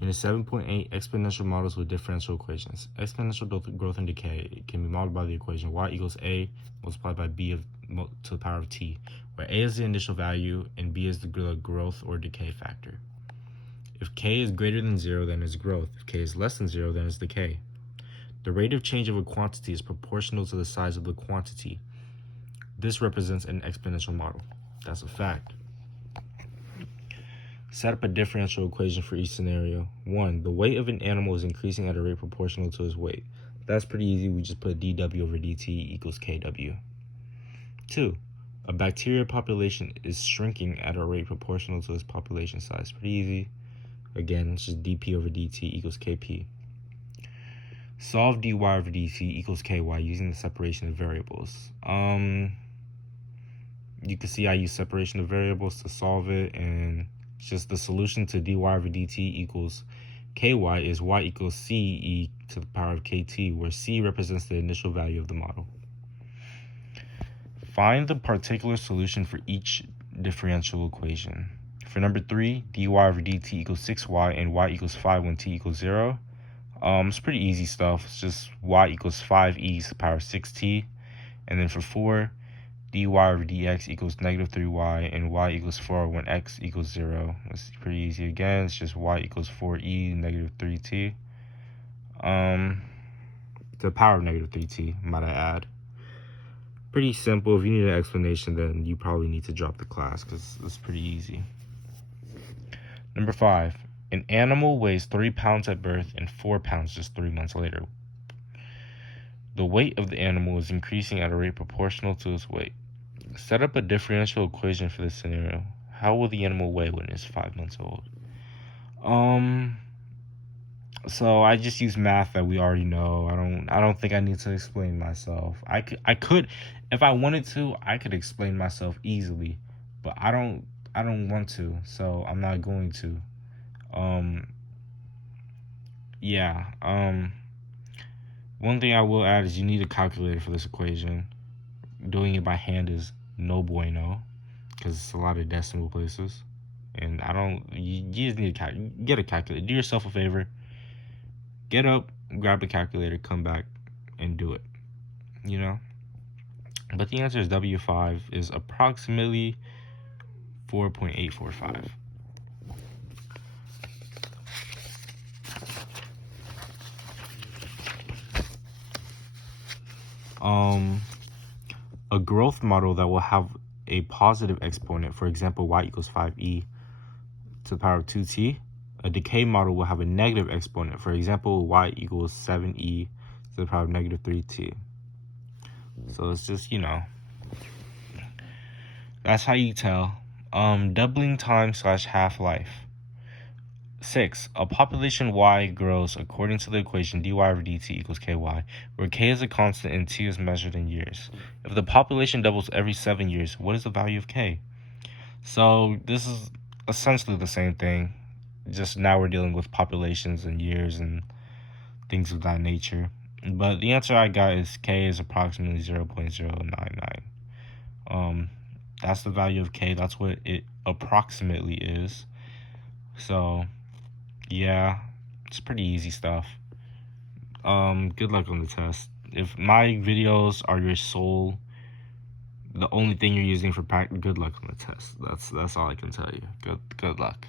Unit 7.8, exponential models with differential equations. Exponential growth and decay can be modeled by the equation y equals a multiplied by b to the power of t, where a is the initial value and b is the growth or decay factor. If k is greater than 0, then it's growth. If k is less than 0, then it's decay. The rate of change of a quantity is proportional to the size of the quantity. This represents an exponential model. That's a fact. Set up a differential equation for each scenario. 1. The weight of an animal is increasing at a rate proportional to its weight. That's pretty easy. We just put dw over dt equals kw. 2. A bacteria population is shrinking at a rate proportional to its population size. Pretty easy. Again, it's just dp over dt equals kp. Solve dy over dt equals ky using the separation of variables. You can see I use separation of variables to solve it, and it's just the solution to dy over dt equals ky is y equals c e to the power of kt, where c represents the initial value of the model. Find the particular solution for each differential equation. For number 3, dy over dt equals 6y and y equals 5 when t equals 0. It's pretty easy stuff. It's just y equals 5e to the power of 6t. And then for 4, dy over dx equals negative 3y and y equals 4 when x equals 0. It's pretty easy again. It's just y equals 4e negative 3t. To the power of negative 3t, might I add. Pretty simple. If you need an explanation, then you probably need to drop the class because it's pretty easy. Number 5. An animal weighs 3 pounds at birth and 4 pounds just 3 months later. The weight of the animal is increasing at a rate proportional to its weight. Set up a differential equation for this scenario. How will the animal weigh when it's 5 months old? So I just use math that we already know. I don't think I need to explain myself. I could, if I wanted to, I could explain myself easily, but I don't want to, so I'm not going to. One thing I will add is you need a calculator for this equation. Doing it by hand is no bueno, because it's a lot of decimal places. And you just need to get a calculator. Do yourself a favor. Get up, grab a calculator, come back, and do it. But the answer is W5 is approximately 4.845. A growth model that will have a positive exponent, for example, y equals 5e to the power of 2t. A decay model will have a negative exponent, for example, y equals 7e to the power of negative 3t. So it's just, that's how you tell. Doubling time / half-life. 6. A population y grows according to the equation dy over dt equals ky, where k is a constant and t is measured in years. If the population doubles every 7 years, what is the value of k? So this is essentially the same thing, just now we're dealing with populations and years and things of that nature. But the answer I got is k is approximately 0.099. That's the value of k. That's what it approximately is. So yeah, it's pretty easy stuff. Good luck on the test. If my videos are the only thing you're using for practice, good luck on the test. That's all I can tell you. Good luck.